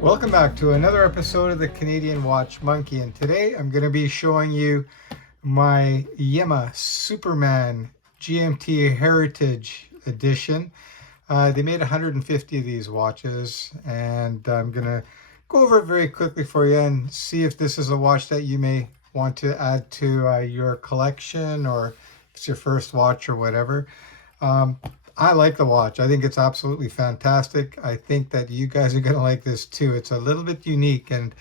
Welcome back to another episode of the Canadian Watch Monkey, and today I'm going to be showing you my Yema Superman GMT Heritage Edition. They made 150 of these watches, and I'm going to go over it very quickly for you and see if this is a watch that you may want to add to your collection, or if it's your first watch or whatever. I like the watch. I think it's absolutely fantastic. I think that you guys are going to like this too. It's a little bit unique, and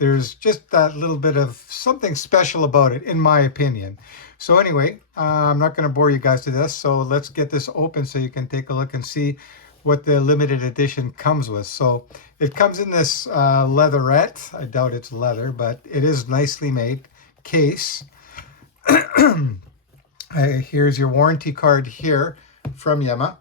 there's just that little bit of something special about it, in my opinion. So anyway, I'm not going to bore you guys to this. So let's get this open so you can take a look and see what the limited edition comes with. So it comes in this leatherette. I doubt it's leather, but it is nicely made case. Here's your warranty card here from Yema,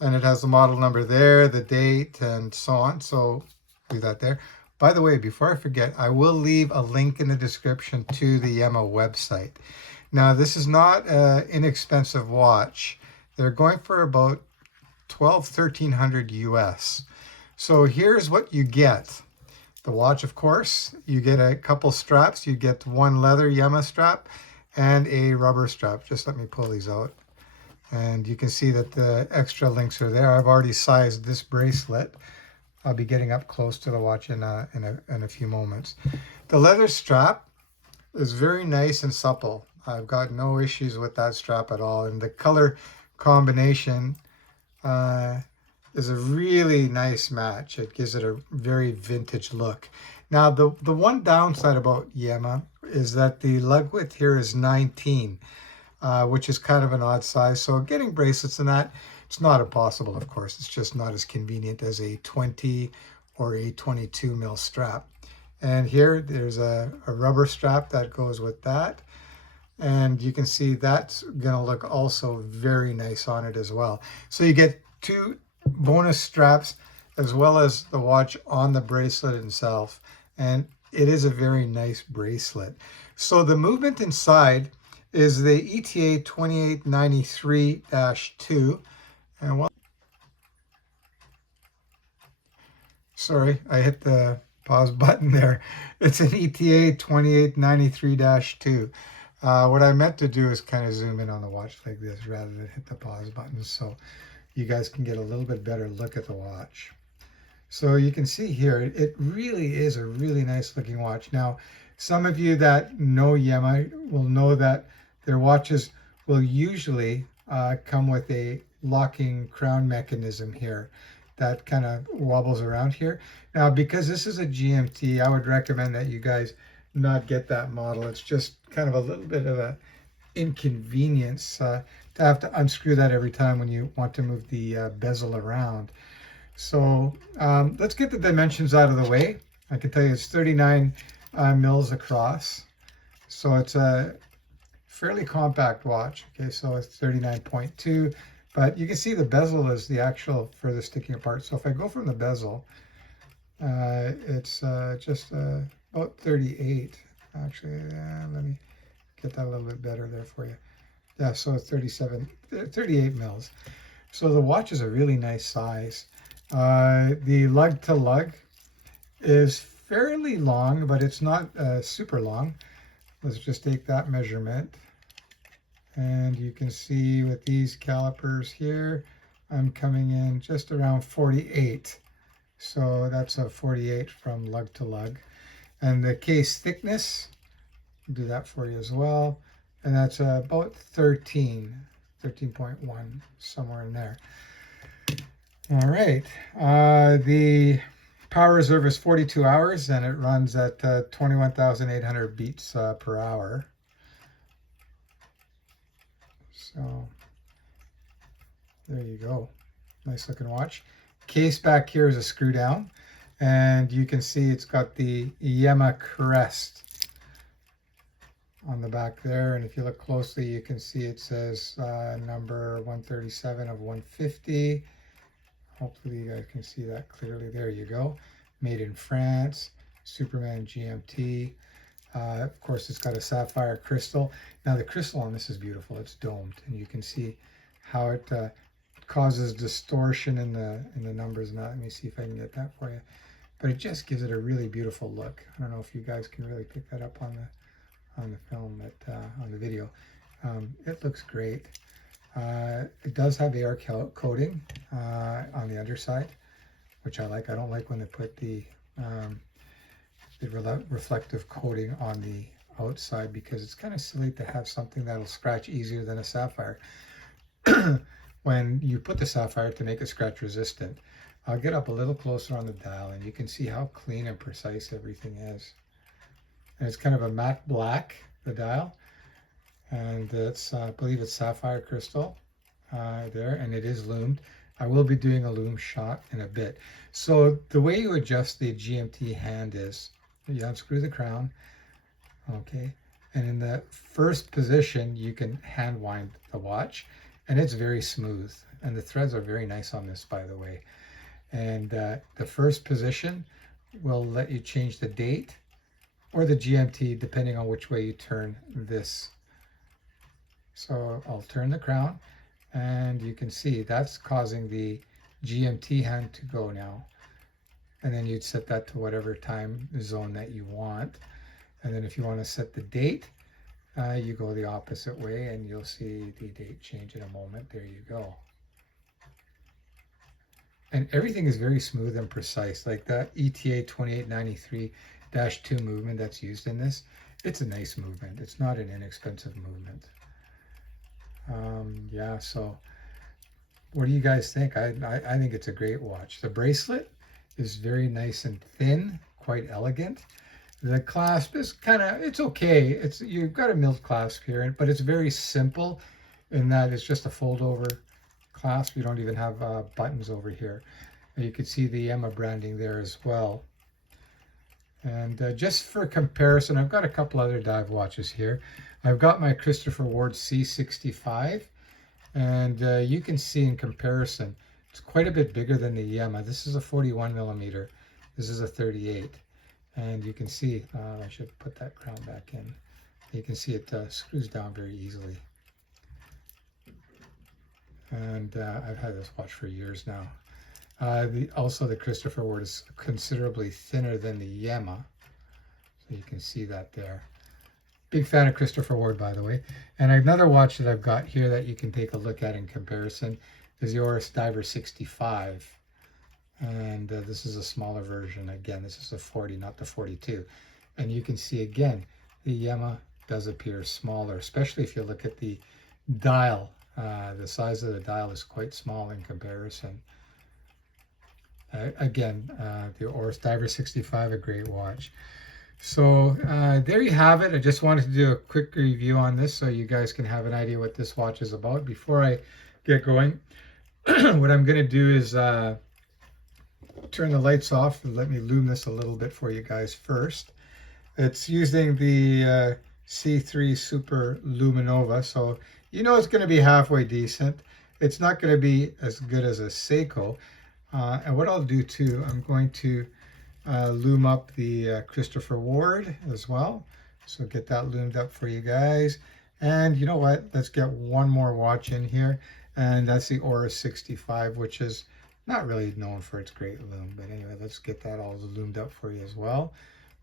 and it has the model number there, the date, and so on. So leave that there. By the way, before I forget, I will leave a link in the description to the Yema website. Now, this is not an inexpensive watch. They're going for about $1,200–1,300 US. So here's what you get. The watch, of course, you get a couple straps. You get one leather Yema strap and a rubber strap. Just let me pull these out. And you can see that the extra links are there. I've already sized this bracelet. I'll be getting up close to the watch in a few moments. The leather strap is very nice and supple. I've got no issues with that strap at all. And the color combination is a really nice match. It gives it a very vintage look. Now, the one downside about Yema is that the lug width here is 19. Which is kind of an odd size. So getting bracelets in that, it's not impossible, of course. It's just not as convenient as a 20 or a 22 mil strap. And here, there's a rubber strap that goes with that. And you can see that's going to look also very nice on it as well. So you get two bonus straps as well as the watch on the bracelet itself. And it is a very nice bracelet. So the movement inside is the ETA 2893-2. And well, sorry, I hit the pause button there. It's an ETA 2893-2. What I meant to do is kind of zoom in on the watch like this rather than hit the pause button, so you guys can get a little bit better look at the watch. So you can see here, it really is a really nice looking watch. Now, some of you that know Yema will know that their watches will usually come with a locking crown mechanism here that kind of wobbles around here. Now, because this is a GMT, I would recommend that you guys not get that model. It's just kind of a little bit of an inconvenience to have to unscrew that every time when you want to move the bezel around. So let's get the dimensions out of the way. I can tell you it's 39 mils across. So it's a fairly compact watch. Okay, so it's 39.2, but you can see the bezel is the actual furthest sticking apart. So if I go from the bezel, it's just about 38. Actually, let me get that a little bit better there for you. Yeah, so it's 38 mils. So the watch is a really nice size. The lug to lug is fairly long, but it's not super long. Let's just take that measurement. And you can see with these calipers here, I'm coming in just around 48. So that's a 48 from lug to lug. And the case thickness, I'll do that for you as well. And that's about 13.1, somewhere in there. All right. The power reserve is 42 hours, and it runs at 21,800 beats per hour. So there you go. Nice looking watch. Case back here is a screw down, and you can see it's got the Yema crest on the back there. And if you look closely, you can see it says number 137 of 150. Hopefully you guys can see that clearly. There you go. Made in France, Superman GMT. Of course, it's got a sapphire crystal. Now, the crystal on this is beautiful. It's domed, and you can see how it causes distortion in the numbers. Now, let me see if I can get that for you. but it just gives it a really beautiful look. I don't know if you guys can really pick that up on the film, on the video. It looks great. It does have air coating on the underside, which I like. I don't like when they put the reflective coating on the outside, because it's kind of silly to have something that'll scratch easier than a sapphire. When you put the sapphire to make it scratch resistant. I'll get up a little closer on the dial and you can see how clean and precise everything is. And it's kind of a matte black, the dial, and it's I believe it's sapphire crystal there, and it is loomed. I will be doing a loom shot in a bit. So the way you adjust the GMT hand is you unscrew the crown, okay, and in the first position you can hand wind the watch, and it's very smooth, and the threads are very nice on this, by the way. And the first position will let you change the date or the GMT depending on which way you turn this. So I'll turn the crown, and you can see that's causing the GMT hand to go now. And then you'd set that to whatever time zone that you want. And then if you want to set the date, you go the opposite way, and you'll see the date change in a moment. There you go. And everything is very smooth and precise. Like that ETA 2893-2 movement that's used in this, it's a nice movement. It's not an inexpensive movement. Yeah, so what do you guys think? I think it's a great watch. The bracelet is very nice and thin, quite elegant. The clasp is kind of, it's okay. You've got a milled clasp here, but it's very simple in that it's just a fold over clasp. You don't even have buttons over here. And you can see the Yema branding there as well. And just for comparison, I've got a couple other dive watches here. I've got my Christopher Ward C65, and you can see in comparison, it's quite a bit bigger than the Yema. This is a 41 millimeter. This is a 38. And you can see, I should put that crown back in. You can see it screws down very easily. And I've had this watch for years now. Also, the Christopher Ward is considerably thinner than the Yema. So you can see that there. Big fan of Christopher Ward, by the way. And another watch that I've got here that you can take a look at in comparison is the Oris Diver 65. And this is a smaller version. Again, this is a 40, not the 42. And you can see again, the Yema does appear smaller, especially if you look at the dial. The size of the dial is quite small in comparison. Again, the Oris Diver 65, a great watch. So there you have it. I just wanted to do a quick review on this so you guys can have an idea what this watch is about. Before I get going, what I'm going to do is turn the lights off and let me loom this a little bit for you guys first. It's using the C3 Super Luminova, so you know it's going to be halfway decent. It's not going to be as good as a Seiko. And what I'll do too, I'm going to loom up the Christopher Ward as well. So get that loomed up for you guys. And you know what? Let's get one more watch in here. And that's the Oris 65, which is not really known for its great loom. But anyway, let's get that all loomed up for you as well.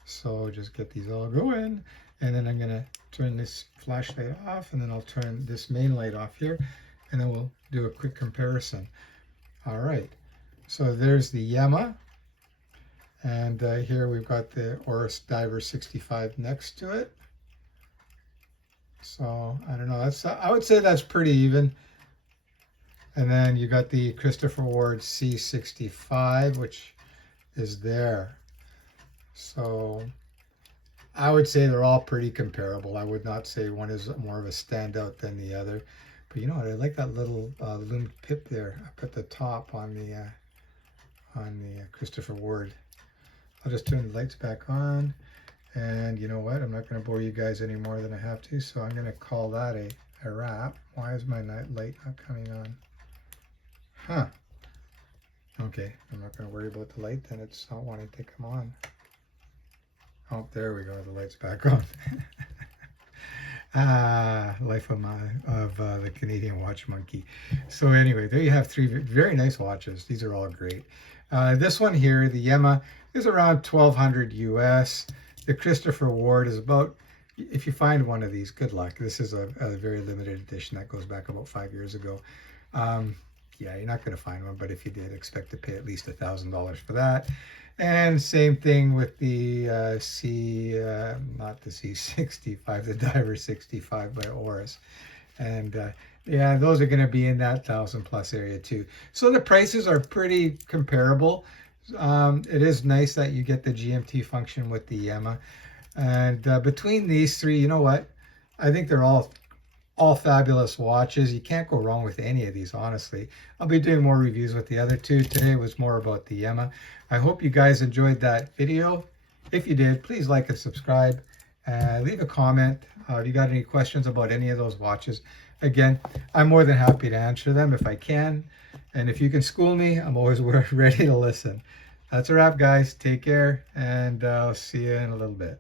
So just get these all going. And then I'm going to turn this flashlight off, and then I'll turn this main light off here, and then we'll do a quick comparison. All right, so there's the Yema, and here we've got the Oris Diver 65 next to it. So I don't know, that's I would say that's pretty even. And then you got the Christopher Ward C65, which is there. So I would say they're all pretty comparable. I would not say one is more of a standout than the other. But you know what? I like that little loomed pip there up at the top on the Christopher Ward. I'll just turn the lights back on. And you know what? I'm not going to bore you guys any more than I have to. So I'm going to call that a wrap. Why is my light not coming on? Huh. Okay. I'm not going to worry about the light then. It's not wanting to come on. Oh, there we go. The light's back on. Life of the Canadian watch monkey. So anyway, there you have three very nice watches. These are all great. This one here, the Yema, is around 1200 US. The Christopher Ward is about, if you find one of these, good luck. This is a very limited edition that goes back about 5 years ago. Yeah, you're not going to find one, but if you did, expect to pay at least $1,000 for that. And same thing with the not the C65, the Diver 65 by Oris. And yeah, those are going to be in that 1,000+ area too. So the prices are pretty comparable. It is nice that you get the GMT function with the Yema. And between these three, you know what? I think they're all fabulous watches. You can't go wrong with any of these, honestly. I'll be doing more reviews with the other two. Today was more about the Yema. I hope you guys enjoyed that video. If you did, please like and subscribe. Leave a comment if you got any questions about any of those watches. Again, I'm more than happy to answer them if I can. And if you can school me, I'm always ready to listen. That's a wrap, guys. Take care, and I'll see you in a little bit.